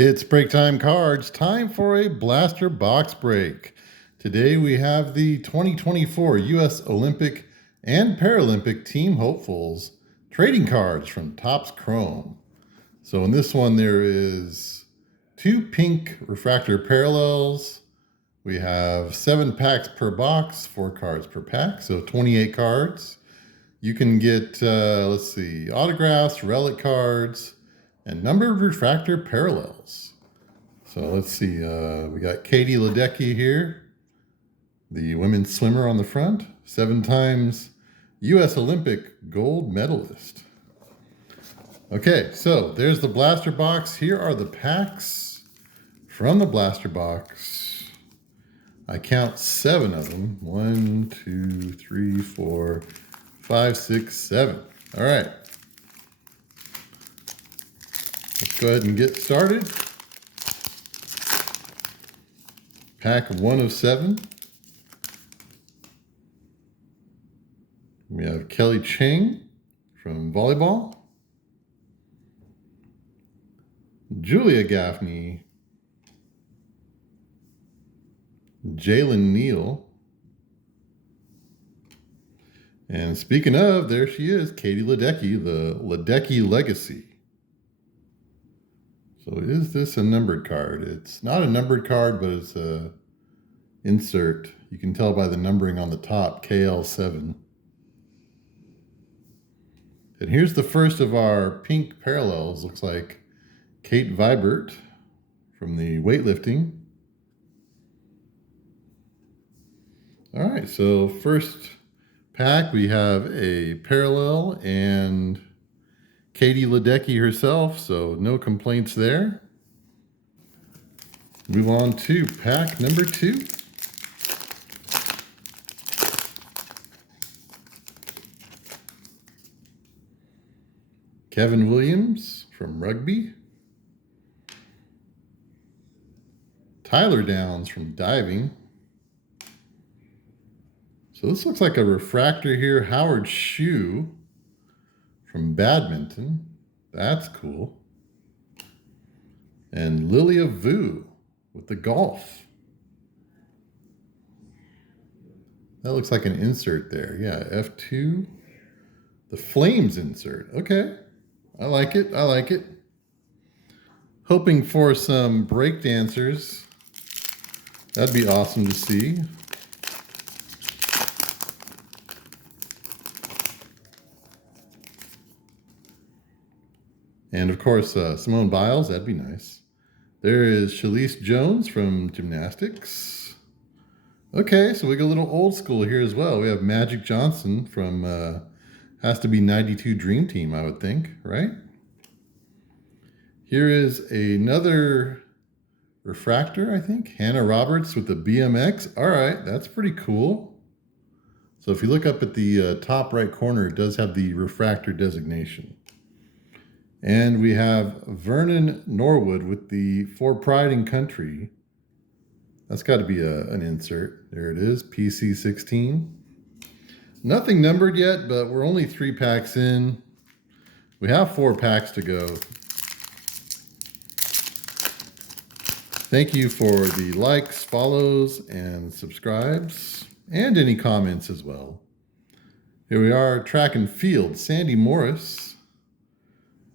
It's break time cards, time for a blaster box break. Today we have the 2024 U.S. Olympic and Paralympic team hopefuls trading cards from Topps Chrome. So in this one there is 2 pink refractor parallels. We have 7 packs per box, 4 cards per pack, so 28 cards. You can get, autographs, relic cards, and numbered refractor parallels. So let's see, we got Katie Ledecky here, the women's swimmer on the front, 7 times U.S. Olympic gold medalist. Okay, so there's the blaster box. Here are the packs from the blaster box. I count 7 of them. 1, 2, 3, 4, 5, 6, 7. All right. Let's go ahead and get started. Pack 1 of 7. We have Kelly Cheng from volleyball. Julia Gaffney. Jalen Neal. And speaking of, there she is, Katie Ledecky, the Ledecky Legacy. So is this a numbered card? It's not a numbered card, but it's a insert. You can tell by the numbering on the top, KL7. And here's the first of our pink parallels. Looks like Kate Vibert from the weightlifting. All right, so first pack, we have a parallel and Katie Ledecky herself, so no complaints there. Move on to pack number 2. Kevin Williams from rugby. Tyler Downs from diving. So this looks like a refractor here. Howard Shue from badminton. That's cool. And Lilia Vu with the golf. That looks like an insert there. Yeah, F2. The Flames insert. Okay. I like it. I like it. Hoping for some break dancers. That'd be awesome to see. And of course, Simone Biles, that'd be nice. There is Shalise Jones from gymnastics. Okay, so we go a little old school here as well. We have Magic Johnson from, has to be 92 Dream Team, I would think, right? Here is another refractor, I think. Hannah Roberts with the BMX. All right, that's pretty cool. So if you look up at the top right corner, it does have the refractor designation. And we have Vernon Norwood with the For Pride and Country. That's got to be an insert. There it is, PC16. Nothing numbered yet, but we're only 3 packs in. We have 4 packs to go. Thank you for the likes, follows, and subscribes, and any comments as well. Here we are, track and field, Sandy Morris.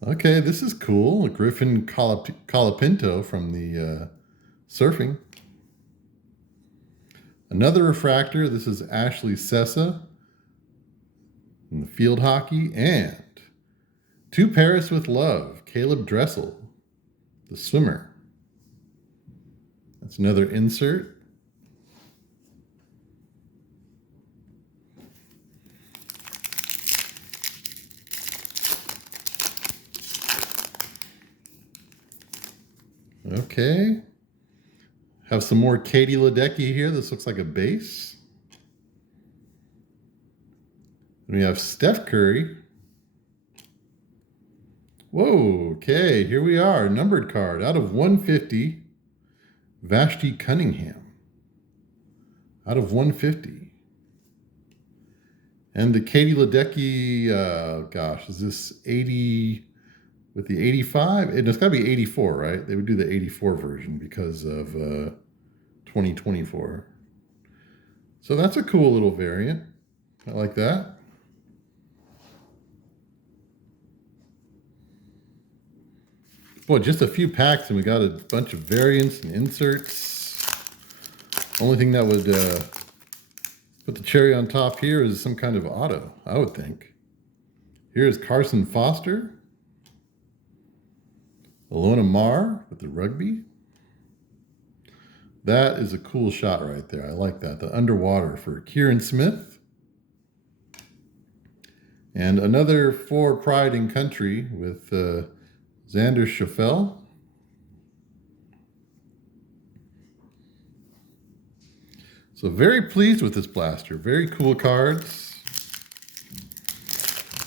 Okay, this is cool. Griffin Colapinto from the surfing. Another refractor. This is Ashley Sessa in the field hockey. And To Paris with Love, Caleb Dressel, the swimmer. That's another insert. Okay. Have some more Katie Ledecky here. This looks like a base. Then we have Steph Curry. Whoa, okay, here we are. Numbered card out of 150. Vashti Cunningham. Out of 150. And the Katie Ledecky, is this 80 with the 85. And it's got to be 84, right? They would do the 84 version because of 2024. So that's a cool little variant. I like that. Boy, just a few packs and we got a bunch of variants and inserts. Only thing that would put the cherry on top here is some kind of auto, I would think. Here's Carson Foster. Alona Marr with the rugby. That is a cool shot right there. I like that. The underwater for Kieran Smith. And another for Pride and Country with Xander Schauffele. So very pleased with this blaster. Very cool cards.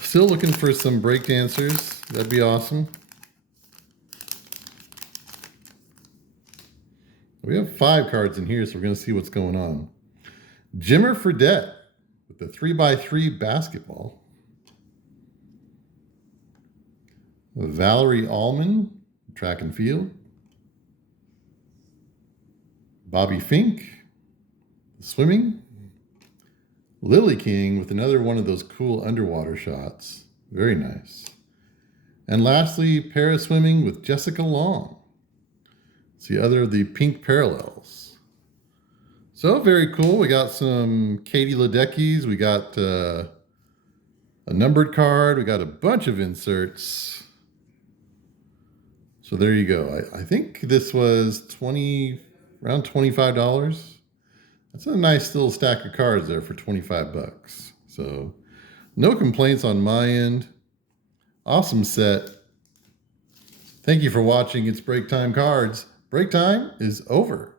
Still looking for some breakdancers. That'd be awesome. We have 5 cards in here, so we're going to see what's going on. Jimmer Fredette with the 3x3 basketball. Valerie Allman, track and field. Bobby Fink, swimming. Lily King with another one of those cool underwater shots. Very nice. And lastly, para-swimming with Jessica Long. It's the other of the pink parallels. So very cool. We got some Katie Ledeckis. We got a numbered card. We got a bunch of inserts. So there you go. I think this was around $25. That's a nice little stack of cards there for 25 bucks. So no complaints on my end. Awesome set. Thank you for watching. It's Break Time Cards. Break time is over.